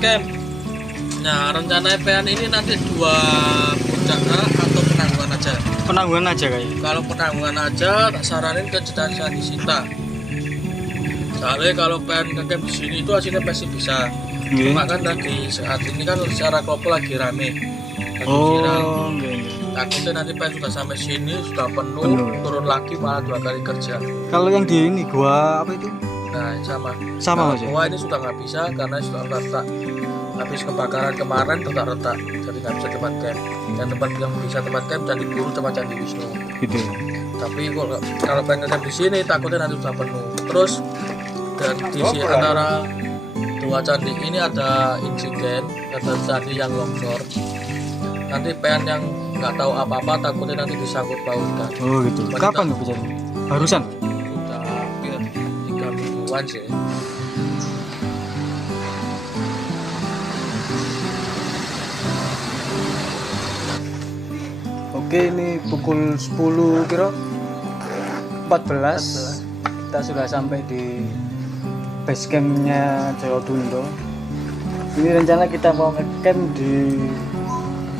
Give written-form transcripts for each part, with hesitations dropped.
camp. Nah, rencana PN ini nanti 2 puncak atau penanggungan aja. Penanggungan aja kayaknya. Kalau penanggungan aja, tak saranin ke Candi Sinta. Soalnya kalau pengen ngecamp di sini itu hasilnya pasti bisa. Cuma kan lagi saat ini kan secara kelompok lagi rame. Lagi viral. Takutnya nanti pengen sudah sampai sini sudah penuh, turun lagi malah 2 kali kerja. Kalau yang di ini gua apa itu? Nah sama. Sama Mas. aja. Gua ini sudah nggak bisa karena sudah retak. Habis kebakaran kemarin retak-retak, jadi nggak bisa tempat camp. Dan tempat yang bisa tempat camp Candi Guru tempat Candi Wisnu. Gitu. Tapi kalau pengen camp di sini takutnya nanti sudah penuh. Terus dan di antara 2 candi ini ada insiden, ada candi yang longsor. Nanti pengen yang nggak tahu apa-apa takutnya nanti disangkut pautkan. Oh gitu. Kapan tuh kejadian? Barusan? Udah hampir 3 mingguan sih. Oke, ini pukul 10 kira 14. Kita sudah sampai di base campnya Jawa Dundo. Ini rencana kita mau ngecamp di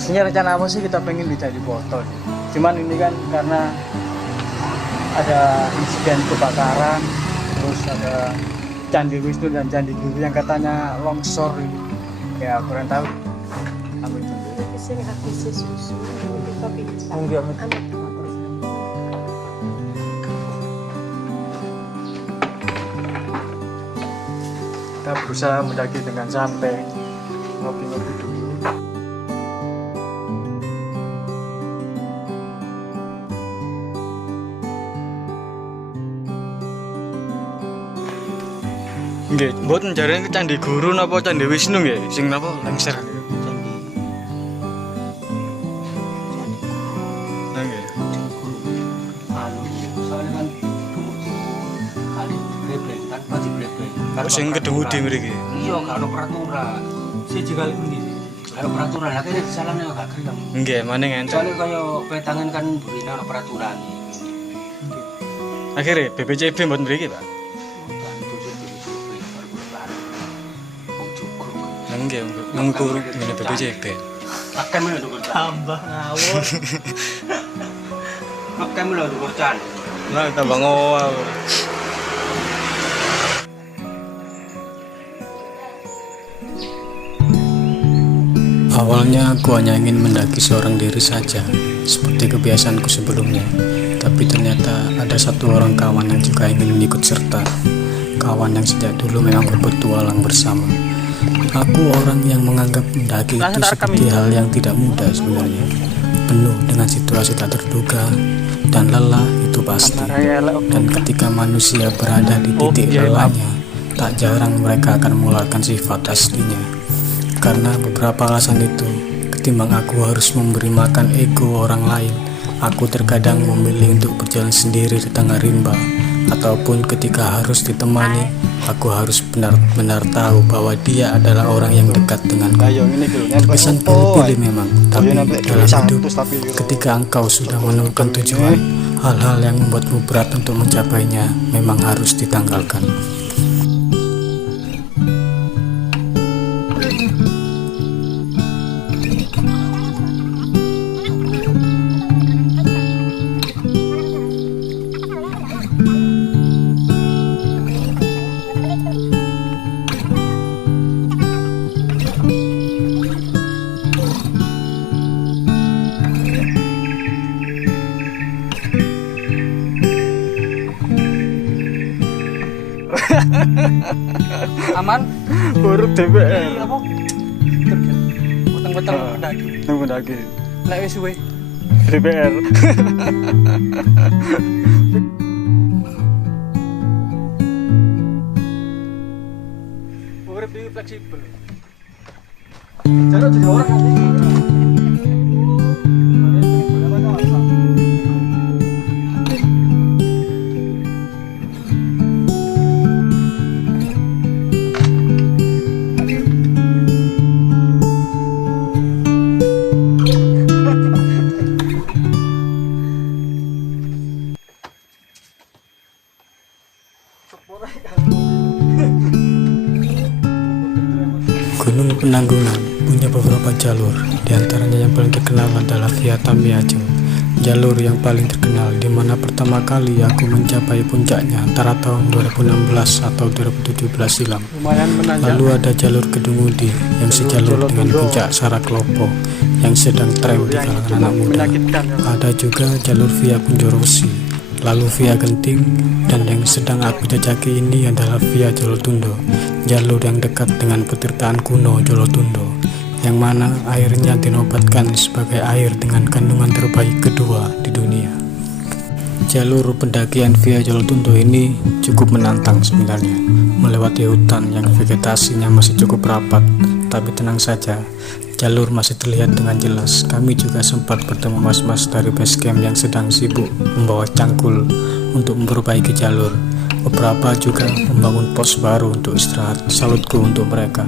sini. Rencana apa sih, kita pengen di Candi Botol. Cuman ini kan karena ada insiden kebakaran, terus ada Candi Wisnu dan Candi Guru yang katanya longsor ini. Ya kurang tahu. Ambil dulu. Sing habis susu di kopi. Enggak, kita berusaha mendaki dengan santai, ngopi-ngopi dulu. Nggih, mboten jarene Candi Guru napa Candi Wisnu nggih, sing napa lengser. Sing kedudi mriki. Iya, gak ono peraturan. Siji kali pundi. Kalau peraturan lha kene disalahne gak gelem. Nggih, maning enten. Soale kaya petangan kan berita ono peraturan. Akhirnya BPJB mboten mriki, Pak. Nggih, ngukur ngene BPJB. Pakai melo dukur Tambah ngawur. Pakai melo dukur can. Nah, tambah ngowal. Awalnya aku hanya ingin mendaki seorang diri saja, seperti kebiasaanku sebelumnya. Tapi ternyata ada satu orang kawan yang juga ingin ikut serta. Kawan yang sejak dulu memang berpetualang bersama. Aku orang yang menganggap mendaki itu seperti hal yang tidak mudah sebenarnya. Penuh dengan situasi tak terduga dan lelah itu pasti. Dan ketika manusia berada di titik lelahnya, tak jarang mereka akan mengeluarkan sifat aslinya. Karena beberapa alasan itu, ketimbang aku harus memberi makan ego orang lain, aku terkadang memilih untuk berjalan sendiri di tengah rimba. Ataupun ketika harus ditemani, aku harus benar-benar tahu bahwa dia adalah orang yang dekat denganku. Terkesan pilih-pilih memang, tapi dalam hidup, ketika engkau sudah menemukan tujuan, hal-hal yang membuatmu berat untuk mencapainya memang harus ditanggalkan. Aman? Buruk DPR. Apa? Utang-utang mendaki. Mendaki. Lek wis suwe. DPR. Urip iki fleksibel. Jaluk jadi orang nanti. Gunung Penanggungan punya beberapa jalur, diantaranya yang paling terkenal adalah Via Tamiajeng. Jalur yang paling terkenal di mana pertama kali aku mencapai puncaknya antara tahun 2016 atau 2017 silam. Lalu ada jalur Kedungudi yang sejalur dengan puncak Saraklopo yang sedang tren di kalangan anak muda. Ada juga jalur Via Kunjorosi, lalu Via Genting, dan yang sedang aku jajaki ini adalah Via Jolotundo, jalur yang dekat dengan petirtaan kuno Jolotundo, yang mana airnya dinobatkan sebagai air dengan kandungan terbaik kedua di dunia. Jalur pendakian Via Jolotundo ini cukup menantang sebenarnya, melewati hutan yang vegetasinya masih cukup rapat, tapi tenang saja, jalur masih terlihat dengan jelas. Kami juga sempat bertemu mas-mas dari base camp yang sedang sibuk membawa cangkul untuk memperbaiki jalur. Beberapa juga membangun pos baru untuk istirahat. Salutku untuk mereka.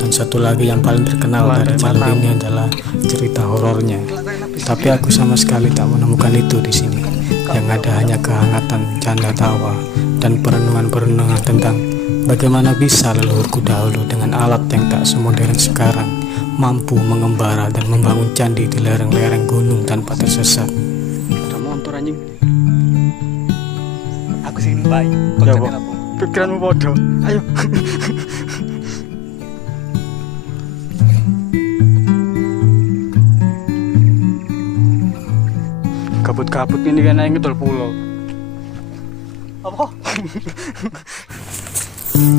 Dan satu lagi yang paling terkenal dari jalur ini adalah cerita horornya. Tapi aku sama sekali tak menemukan itu di sini. Yang ada hanya kehangatan, canda tawa, dan perenungan-perenungan tentang bagaimana bisa leluhurku dahulu dengan alat yang tak semodern sekarang mampu mengembara dan membangun candi di lereng-lereng gunung tanpa tersesat. Ada motor anjing. Aku sing baik. Ya, Kontennya Bo. apa? Pikiranmu bodoh. Ayo. Kabut-kabut ini kan yang ngedol pulau. Apa?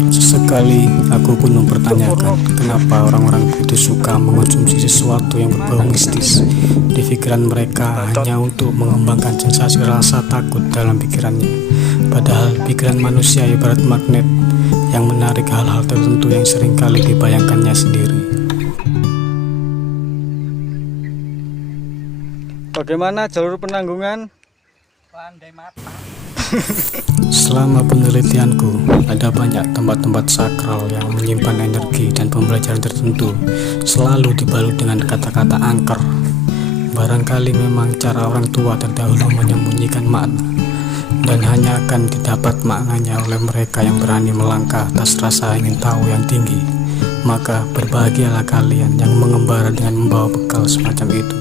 Sesekali aku pun mempertanyakan kenapa orang-orang itu suka mengonsumsi sesuatu yang berbau mistis. Di pikiran mereka hanya untuk mengembangkan sensasi rasa takut dalam pikirannya. Padahal pikiran manusia ibarat magnet yang menarik hal-hal tertentu yang seringkali dibayangkannya sendiri. Bagaimana jalur Penanggungan? Pandai mata. Selama penelitianku, ada banyak tempat-tempat sakral yang menyimpan energi dan pembelajaran tertentu, selalu dibalut dengan kata-kata angker. Barangkali memang cara orang tua terdahulu menyembunyikan makna, dan hanya akan didapat maknanya oleh mereka yang berani melangkah atas rasa ingin tahu yang tinggi. Maka berbahagialah kalian yang mengembara dengan membawa bekal semacam itu.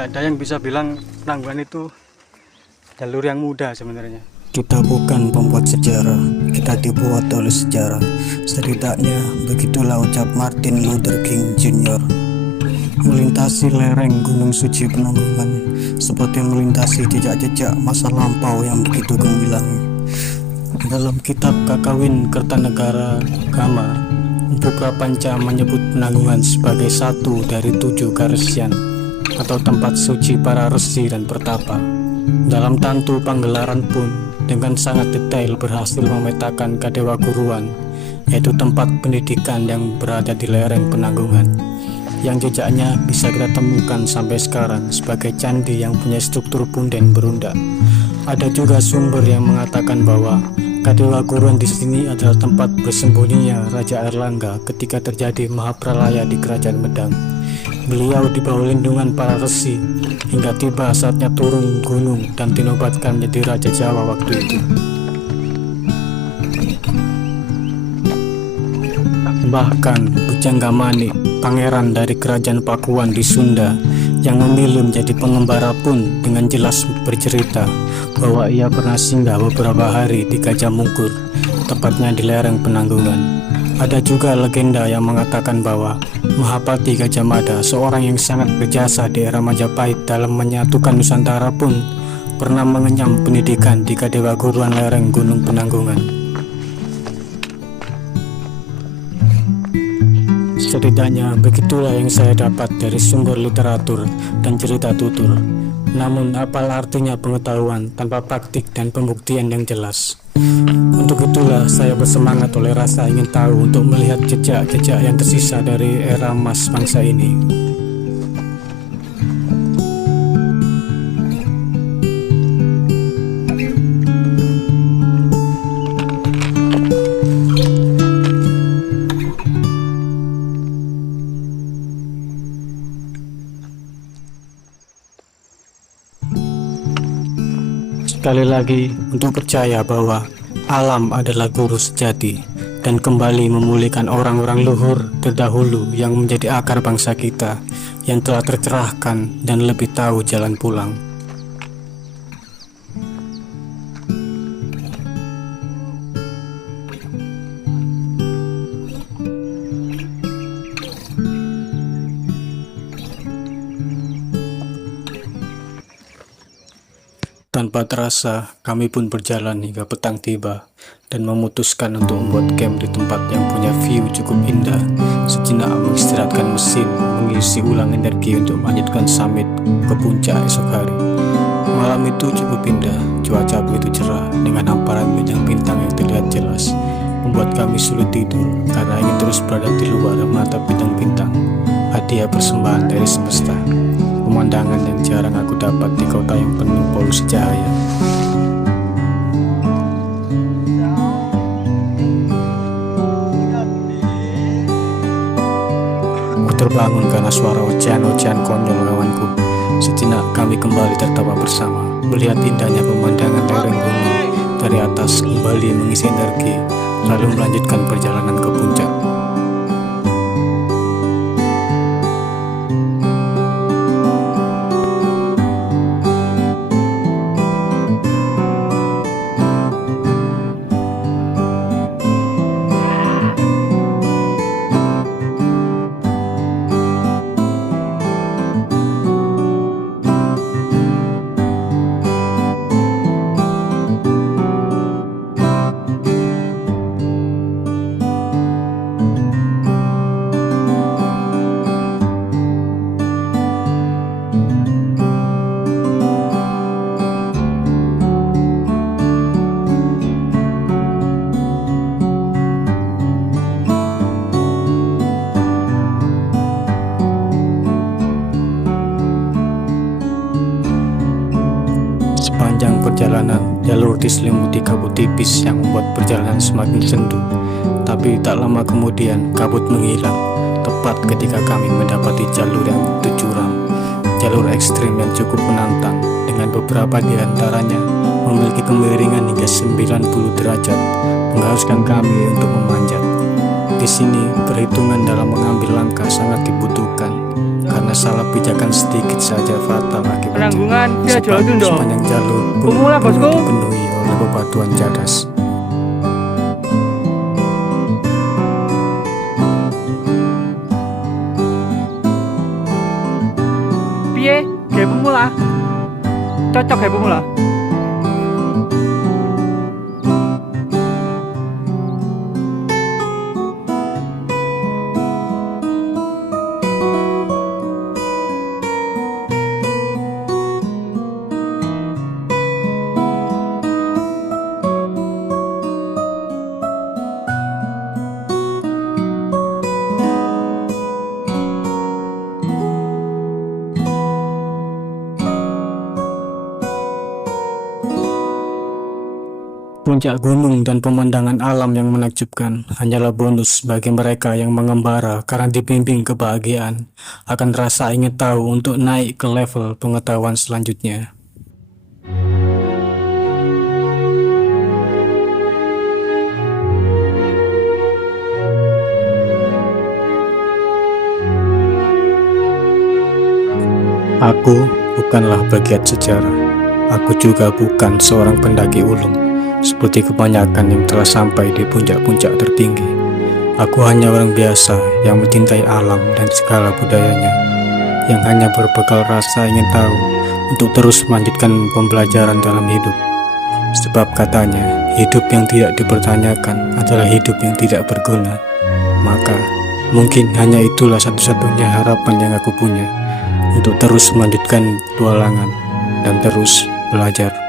Gak ada yang bisa bilang Penanggungan itu jalur yang mudah sebenarnya. Kita bukan pembuat sejarah, kita dibuat oleh sejarah. Setidaknya begitulah ucap Martin Luther King Jr. Melintasi lereng Gunung Suci Penanggungan seperti melintasi jejak-jejak masa lampau yang begitu gemilang. Dalam kitab Kakawin Kertanegara Gama, Empu Prapanca menyebut Penanggungan sebagai satu dari 7 karesian atau tempat suci para resi dan pertapa. Dalam tantu panggelaran pun dengan sangat detail berhasil memetakan Kadewa Guruan, yaitu tempat pendidikan yang berada di lereng Penanggungan, yang jejaknya bisa kita temukan sampai sekarang sebagai candi yang punya struktur punden berundak. Ada juga sumber yang mengatakan bahwa Kadewa Guruan di sini adalah tempat bersembunyinya Raja Airlangga ketika terjadi Mahapralaya di Kerajaan Medang. Beliau di bawah lindungan para resi hingga tiba saatnya turun gunung dan dinobatkan menjadi Raja Jawa waktu itu. Bahkan Bujangga Manik, pangeran dari kerajaan Pakuan di Sunda yang memilih menjadi pengembara pun dengan jelas bercerita bahwa ia pernah singgah beberapa hari di Gajah Mungkur, tepatnya di lereng Penanggungan. Ada juga legenda yang mengatakan bahwa Mahapati Gajah Mada, seorang yang sangat berjasa di era Majapahit dalam menyatukan Nusantara pun pernah mengenyam pendidikan di Kadewa Guruan lereng Gunung Penanggungan. Setidaknya begitulah yang saya dapat dari sumber literatur dan cerita tutur. Namun apalah artinya pengetahuan tanpa praktik dan pembuktian yang jelas? Untuk itulah saya bersemangat oleh rasa ingin tahu untuk melihat jejak-jejak yang tersisa dari era emas bangsa ini. Sekali lagi, untuk percaya bahwa alam adalah guru sejati dan kembali memulihkan orang-orang luhur terdahulu yang menjadi akar bangsa kita yang telah tercerahkan dan lebih tahu jalan pulang. Tanpa terasa, kami pun berjalan hingga petang tiba dan memutuskan untuk membuat camp di tempat yang punya view cukup indah. Sejenak mengistirahatkan mesin, mengisi ulang energi untuk melanjutkan summit ke puncak esok hari. Malam itu cukup indah, cuaca begitu cerah dengan hamparan bintang-bintang yang terlihat jelas, membuat kami sulit tidur karena ingin terus berada di luar dan menatap bintang-bintang. Hadiah persembahan dari semesta. Pemandangan yang jarang aku dapat di kota yang penuh polusi cahaya. Aku terbangun karena suara ocehan-ocehan konyol kawanku. Sejenak kami kembali tertawa bersama, melihat indahnya pemandangan lereng gunung dari atas, kembali mengisi energi, lalu melanjutkan perjalanan ke puncak. Sepanjang perjalanan, jalur diselimuti kabut tipis yang membuat perjalanan semakin sendu. Tapi tak lama kemudian, kabut menghilang, tepat ketika kami mendapati jalur yang begitu curam. Jalur ekstrim yang cukup menantang, dengan beberapa di antaranya memiliki kemiringan hingga 90 derajat, mengharuskan kami untuk memanjat. Di sini, perhitungan dalam mengambil langkah sangat dibutuhkan, karena salah pijakan sedikit saja fatal akibatnya. Penanggungan via Jawa Tunda. Sepanjang jalur pun Pemula, bosku. dipenuhi oleh bebatuan cadas. Piye? Kayak pemula. Cocok kayak pemula. Puncak gunung dan pemandangan alam yang menakjubkan hanyalah bonus bagi mereka yang mengembara karena dibimbing kebahagiaan akan rasa ingin tahu untuk naik ke level pengetahuan selanjutnya. Aku bukanlah bagian sejarah. Aku juga bukan seorang pendaki ulung, seperti kebanyakan yang telah sampai di puncak-puncak tertinggi. Aku hanya orang biasa yang mencintai alam dan segala budayanya, yang hanya berbekal rasa ingin tahu untuk terus melanjutkan pembelajaran dalam hidup. Sebab katanya, hidup yang tidak dipertanyakan adalah hidup yang tidak berguna. Maka, mungkin hanya itulah satu-satunya harapan yang aku punya, untuk terus melanjutkan petualangan dan terus belajar.